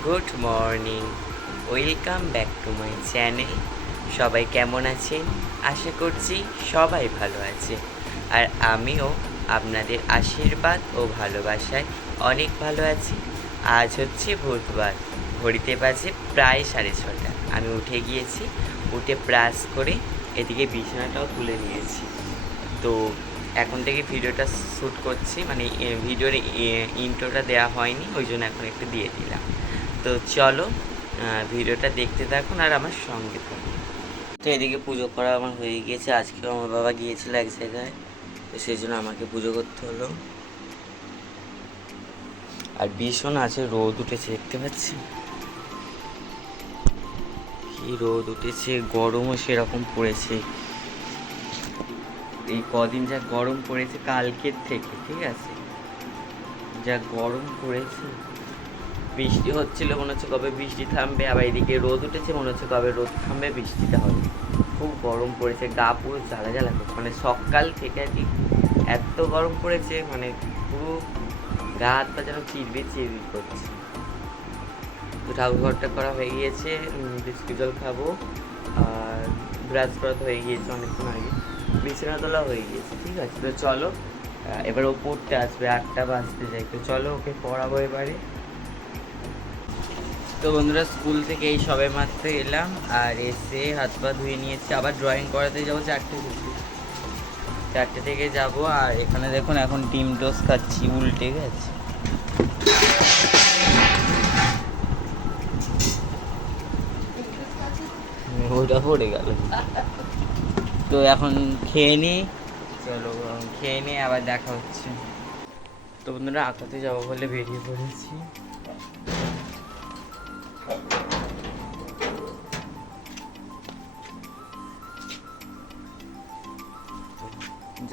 Good morning, welcome back to my channel. সবাই কেমন আছেন? আশা করছি সবাই ভালো আছে। আর আমিও আপনাদের আশীর্বাদ ও ভালোবাসায় অনেক ভালো আছি। আজ হচ্ছে বুধবার, ঘড়িতে বাজে প্রায় 6:30। আমি উঠে গিয়েছি, উঠে ব্রাশ করে এদিকে বিছানাটাও তুলে নিয়েছি। তো এখন থেকে ভিডিওটা শ্যুট করছি, মানে ভিডিওর ইন্ট্রোটা দেওয়া হয়নি, ওই জন্য এখন একটু দিয়ে দিলাম। তো চলো ভিডিওটা দেখতে থাকুন আর আমার সঙ্গে থাকুন। তো এদিকে পুজো করা আমার হয়ে গিয়েছে। আজকেও আমার বাবা গিয়েছিল এক জায়গায়, তো সেই জন্য আমাকে পুজো করতে হলো। আর ভীষণ আছে রোদ উঠেছে, দেখতে পাচ্ছি কি রোদ উঠেছে, গরমও সেরকম পড়েছে। এই কদিন যা গরম পড়েছে কালকের থেকে, ঠিক আছে, যা গরম পড়েছে। বৃষ্টি হচ্ছিল, মনে হচ্ছে কবে বৃষ্টি থামবে, আবার এদিকে রোদ উঠেছে, মনে হচ্ছে কবে রোদ থামবে, বৃষ্টিটা হবে। খুব গরম পড়েছে, গা পুরো জ্বালা জ্বালা করছে, মানে সকাল থেকে আর কি এত গরম পড়েছে, মানে পুরো গা হাত পা যেন চিরবির চিরবির করছে। তো ঠাকুর ঘরটা করা হয়ে গিয়েছে, বিস্কুট জল খাবো, আর ব্রাশ করা তো হয়ে গিয়েছে অনেকক্ষণ আগে, বিছানা তোলা হয়ে গিয়েছে, ঠিক আছে। তো চলো এবার ও পড়তে আসবে, 8টা বাজতে যাই, তো চলো ওকে পড়াবো এবারে। তো বন্ধুরা, স্কুল থেকে এই সবে মাত্র এলাম, আর এসে হাত পা ধুয়ে নিয়েছি। আবার ড্রয়িং করাতে যাবো 4টে থেকে, 4টে থেকে যাবো। আর এখানে দেখুন এখন ডিম টোস্ট খাচ্ছি, উল্টে গেছে। ওটা পড়ে গেল। তো এখন খেয়ে নিই, চলো খেয়ে নিই, আবার দেখা হচ্ছে। তো বন্ধুরা, আঁকাতে যাবো বলে বেরিয়ে পড়েছি।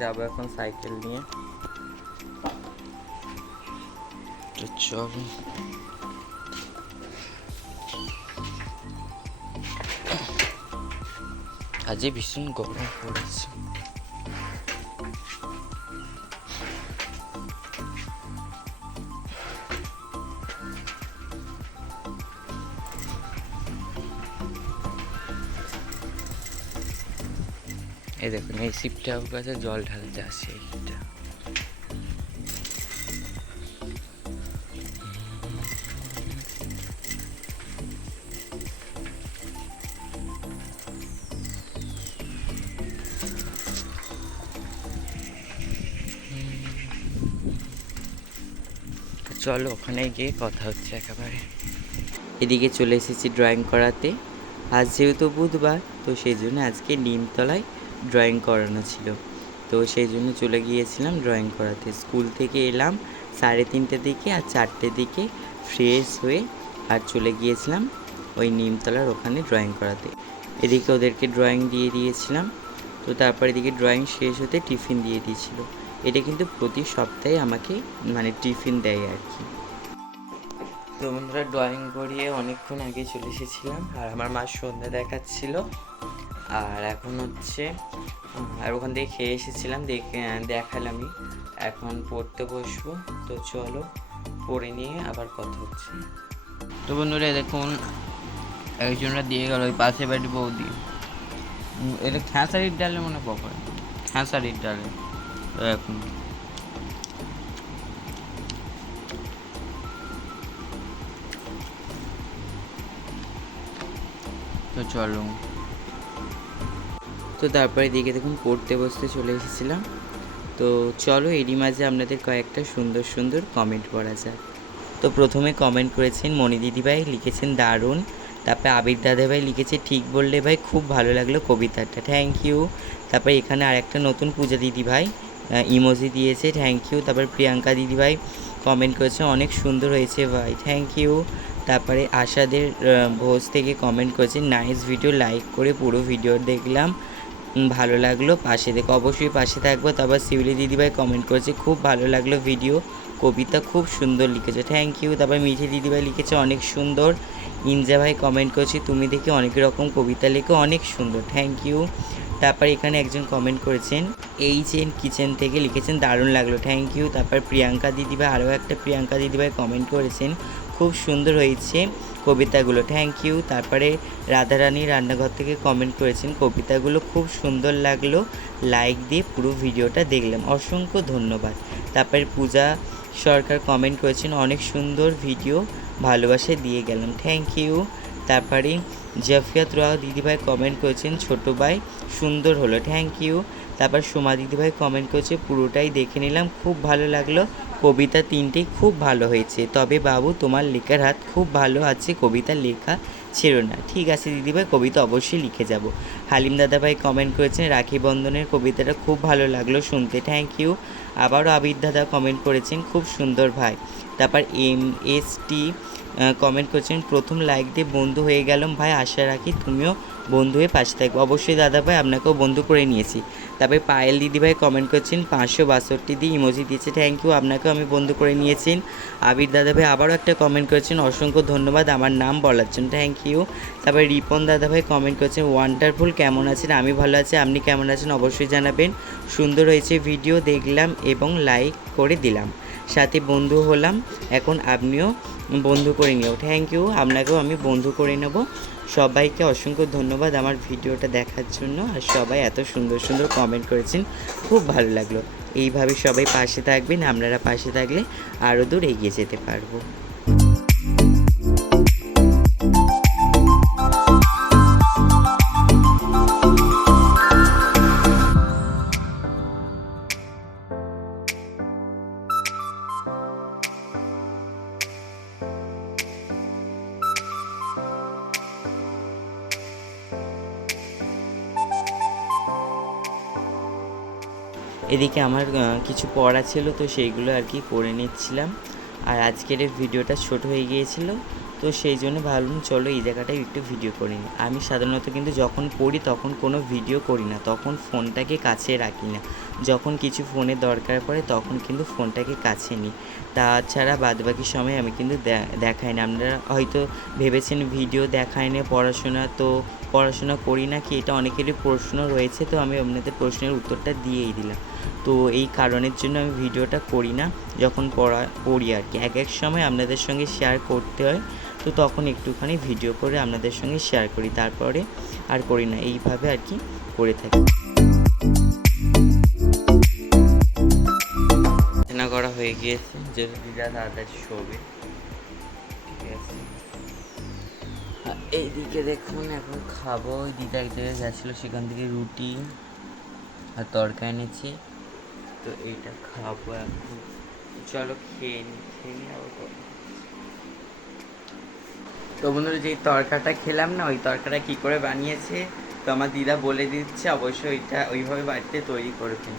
যাবো এখন সাইকেল নিয়ে, তো চলো। আজকে ভীষণ গরম পড়েছে। এই দেখুন, এই শিবটা কাছে জল ঢালতে আসে এইটা। চলো ওখানে গিয়ে কথা হচ্ছে একেবারে। এদিকে চলে এসেছি ড্রয়িং করাতে। আজ যেহেতু বুধবার, তো সেই জন্য আজকে নিমতলায় ড্রয়িং করানো ছিল, তো সেই জন্য চলে গিয়েছিলাম ড্রয়িং করাতে। স্কুল থেকে এলাম 3:30টার দিকে, আর 4টের দিকে ফ্রেশ হয়ে আর চলে গিয়েছিলাম ওই নিমতলার ওখানে ড্রয়িং করাতে। এদিকে ওদেরকে ড্রয়িং দিয়ে দিয়েছিলাম, তো তারপর এদিকে ড্রয়িং শেষ হতে টিফিন দিয়ে দিয়েছিল। এটা কিন্তু প্রতি সপ্তাহে আমাকে মানে টিফিন দেয় আর কি। তো বন্ধুরা, ড্রয়িং করিয়ে অনেকক্ষণ আগে চলে এসেছিলাম, আর আমার মা সন্ধ্যা দেখাচ্ছিল। আর এখন হচ্ছে আর ওখান থেকে খেয়ে এসেছিলাম, দেখালামই। এখন পড়তে বসবো, তো চলো পড়ে নিয়ে আবার কথা হচ্ছে। তো বন্ধুরা দেখুন, একজনরা দিয়ে গেল ওই পাশে বাড়ি বৌদি, এটা খেসারির ডালে মনে পড়ে, খেসারির ডালে। তো এখন তো চলো। তো তারপরে দিকে দেখুন পড়তে বসতে চলে এসেছিলাম। তো চলো এরই মাঝে আপনাদের কয়েকটা সুন্দর সুন্দর কমেন্ট পড়া যাক। তো প্রথমে কমেন্ট করেছেন মণি দিদিভাই, লিখেছেন দারুণ। তারপরে আবির দাদাভাই লিখেছে ঠিক বললে ভাই, খুব ভালো লাগলো কবিতাটা, থ্যাংক ইউ। তারপরে এখানে আরেকটা নতুন পূজা দিদিভাই ইমোজি দিয়েছে, থ্যাংক ইউ। তারপর প্রিয়াঙ্কা দিদিভাই কমেন্ট করেছে অনেক সুন্দর হয়েছে ভাই, থ্যাংক ইউ। তারপরে আশাদের ভোজ থেকে কমেন্ট করেছে নাইস ভিডিও, লাইক করে পুরো ভিডিও দেখলাম, ভালো লাগলো, পাশে দেখো, অবশ্যই পাশে থাকবো। তারপর শিউলি দিদিভাই কমেন্ট করেছে খুব ভালো লাগলো ভিডিও, কবিতা খুব সুন্দর লিখেছে, থ্যাংক ইউ। তারপর মিঠি দিদিভাই লিখেছে অনেক সুন্দর। ইনজা ভাই কমেন্ট করেছে তুমি দেখে অনেক রকম কবিতা লেখো, অনেক সুন্দর, থ্যাংক ইউ। তারপর এখানে একজন কমেন্ট করেছেন কিচেন থেকে লিখেছেন দারুণ লাগলো, থ্যাংক ইউ। তারপর প্রিয়াঙ্কা দিদিভাই, আরও একটা প্রিয়াঙ্কা দিদিভাই কমেন্ট করেছেন খুব সুন্দর হয়েছে কবিতাগুলো, থ্যাংক ইউ। তারপরে রাধারানী রান্নাঘর থেকে কমেন্ট করেছেন, কবিতাগুলো খুব সুন্দর লাগলো, লাইক দিয়ে পুরো ভিডিওটা দেখলাম, অসংখ্য ধন্যবাদ। তারপরে পূজা সরকার কমেন্ট করেছেন, অনেক সুন্দর ভিডিও, ভালোবাসা দিয়ে গেলাম, থ্যাংক ইউ। তারপরে জাফিয়াত রোয়া দিদিভাই কমেন্ট করেছেন, ছোটো ভাই সুন্দর হলো, থ্যাংক ইউ। তারপর সোমা দিদিভাই কমেন্ট করেছে, পুরোটাই দেখে নিলাম, খুব ভালো লাগলো, কবিতা 3টেই খুব ভালো হয়েছে, তবে বাবু তোমার লেখার হাত খুব ভালো আছে, কবিতা লেখা ছেড়ো না। ঠিক আছে দিদিভাই, কবিতা অবশ্যই লিখে যাব। হালিম দাদাভাই কমেন্ট করেছেন, রাখি বন্ধনের কবিতাটা খুব ভালো লাগলো শুনতে, থ্যাংক ইউ। আবারও আবির দাদা কমেন্ট করেছেন, খুব সুন্দর ভাই। তারপর MST কমেন্ট করেছেন, প্রথম লাইক দিয়ে বন্ধু হয়ে গেলাম ভাই, আশা রাখি তুমিও বন্ধু হয়ে পাশে থাকবে। অবশ্যই দাদা ভাই, আপনাকেও বন্ধু করে নিয়েছি। তারপরে পায়েল দিদিভাই কমেন্ট করেছেন, 562 দিয়ে ইমোজি দিয়েছে, থ্যাংক ইউ, আপনাকেও আমি বন্ধু করে নিয়েছি। আবির দাদাভাই আবারও একটা কমেন্ট করেছেন, অসংখ্য ধন্যবাদ আমার নাম বলার জন্য, থ্যাংক ইউ। তারপরে রিপন দাদাভাই কমেন্ট করেছেন, ওয়ান্ডারফুল, কেমন আছেন? আমি ভালো আছি, আপনি কেমন আছেন অবশ্যই জানাবেন, সুন্দর হয়েছে ভিডিও, দেখলাম এবং লাইক করে দিলাম, সাথে বন্ধু হলাম, এখন আপনিও বন্ধু করে নিও, থ্যাংক ইউ, আপনাকেও আমি বন্ধু করে নেব। সবাইকে অসংখ্য ধন্যবাদ আমার ভিডিওটা দেখার জন্য, আর সবাই এত সুন্দর সুন্দর কমেন্ট করেছেন, খুব ভালো লাগলো। এইভাবে সবাই পাশে থাকবেন, আপনারা পাশে থাকলে আরও দূর এগিয়ে যেতে পারবো। এদিকে আমার কিছু পড়া ছিল, তো সেইগুলো আর কি করে নিচ্ছিলাম। আর আজকের এই ভিডিওটা ছোট হয়ে গিয়েছিল, তো সেই জন্য ভাবলাম চলো এই জায়গাটায় একটু ভিডিও করি নিই। আমি সাধারণত কিন্তু যখন পড়ি তখন কোনো ভিডিও করি না, তখন ফোনটাকে কাছে রাখি না, যখন কিছু ফোনে দরকার পড়ে তখন কিন্তু ফোনটাকে কাছে নিই, তাছাড়া বাদবাকি সময় আমি কিন্তু দেখাই না। আপনারা হয়তো ভেবেছেন ভিডিও দেখায় না পড়াশোনা, তো পড়াশোনা করি না কি, এটা অনেকেরই প্রশ্ন রয়েছে, তো আমি আপনাদের প্রশ্নের উত্তরটা দিয়েই দিলাম। তো এই কারণের জন্য আমি ভিডিওটা করি না, যখন পড়ি আর কি, এক সময় আপনাদের সঙ্গে শেয়ার করতে হয়, তো তখন একটুখানি ভিডিও করে আপনাদের সঙ্গে শেয়ার করি, তারপরে আর করি না, এইভাবে আর কি করে থাকি। রান্না করা হয়ে গিয়েছে, যদি দিদা তাড়াতাড়ি শোবে, ঠিক আছে। এইদিকে দেখুন এখন খাবো, ওই দিদা এক জায়গায় গেছিলো, সেখান থেকে রুটি আর তরকা এনেছি, তো এইটা খাবো এখন, চলো খেয়ে নিই আবার। তো বন্ধুরা, যেই তরকাটা খেলাম না, ওই তরকাটা কী করে বানিয়েছে তো আমার দিদা বলে দিচ্ছে, অবশ্যই ওইটা ওইভাবে বাড়িতে তৈরি করবেন।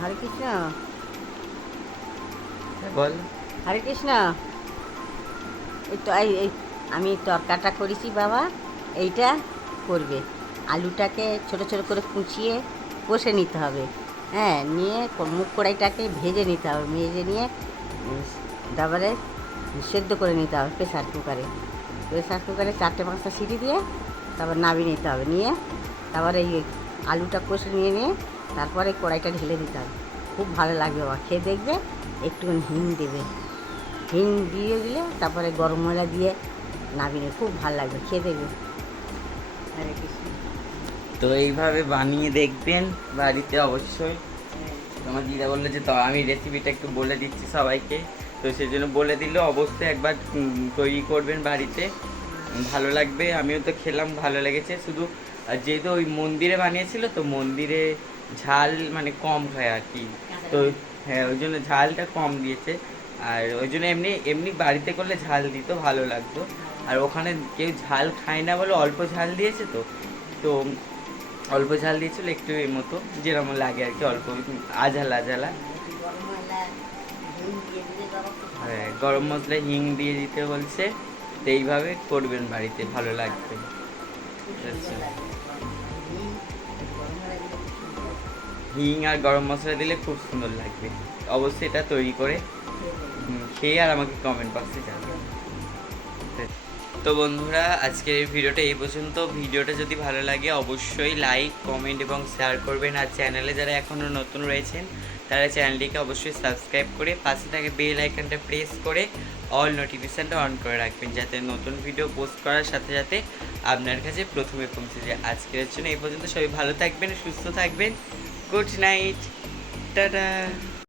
হরে কৃষ্ণ, বল। হরে কৃষ্ণ। এই তো এই আমি তরকাটা করেছি বাবা, এইটা করবে। আলুটাকে ছোট ছোট করে কুচিয়ে কষে নিতে হবে, হ্যাঁ, নিয়ে মুগ কড়াইটাকে ভেজে নিতে হবে, ভেজে নিয়ে তারপরে সেদ্ধ করে নিতে হবে প্রেসার কুকারে। 4-5টা সিটি দিয়ে তারপর নামিয়ে নিতে হবে, নিয়ে তারপরে এই আলুটা কষে নিয়ে তারপরে কড়াইটা ঢেলে দিতে হবে, খুব ভালো লাগবে বাবা, খেয়ে দেখবে। একটুখানি হিং দেবে, হিং দিয়ে দিলে তারপরে গরম মশলা দিয়ে নামিয়ে, খুব ভালো লাগবে, খেয়ে দেখবে। হরে কৃষ্ণ। তো এইভাবে বানিয়ে দেখবেন বাড়িতে অবশ্যই। তোমার দিদা বললো যে তো আমি রেসিপিটা একটু বলে দিচ্ছি সবাইকে, তো সেই জন্য বলে দিল, অবশ্যই একবার তৈরি করবেন বাড়িতে, ভালো লাগবে। আমিও তো খেলাম, ভালো লেগেছে। শুধু যেহেতু ওই মন্দিরে বানিয়েছিল, তো মন্দিরে ঝাল মানে কম খায় আর কি, তো হ্যাঁ ওই জন্য ঝালটা কম দিয়েছে, আর ওই জন্য এমনি এমনি বাড়িতে করলে ঝাল দিত, ভালো লাগতো। আর ওখানে কেউ ঝাল খায় না বলে অল্প ঝাল দিয়েছে, তো তো অল্প ঝাল দিয়েছিল, একটু এর মতো যেরকম লাগে আর কি, অল্প আঝালা আঝালা। হ্যাঁ, গরম মশলায় হিং দিয়ে দিতে বলছে, তো এইভাবে করবেন বাড়িতে, ভালো লাগবে। আচ্ছা, হিং আর গরম মশলা দিলে খুব সুন্দর লাগবে, অবশ্যই এটা তৈরি করে খেয়ে আর আমাকে কমেন্ট বক্সে জানাবেন। তো বন্ধুরা, আজকের এই ভিডিওটা এই পর্যন্ত। ভিডিওটা যদি ভালো লাগে অবশ্যই লাইক, কমেন্ট এবং শেয়ার করবেন, আর চ্যানেলে যারা এখনও নতুন রয়েছেন তারা চ্যানেলটিকে অবশ্যই সাবস্ক্রাইব করে পাশে থাকা বেল আইকনটা প্রেস করে অল নোটিফিকেশানটা অন করে রাখবেন, যাতে নতুন ভিডিও পোস্ট করার সাথে সাথে আপনার কাছে প্রথমে পৌঁছে যায়। আজকের জন্য এই পর্যন্ত, সবাই ভালো থাকবেন, সুস্থ থাকবেন। Good night, tata.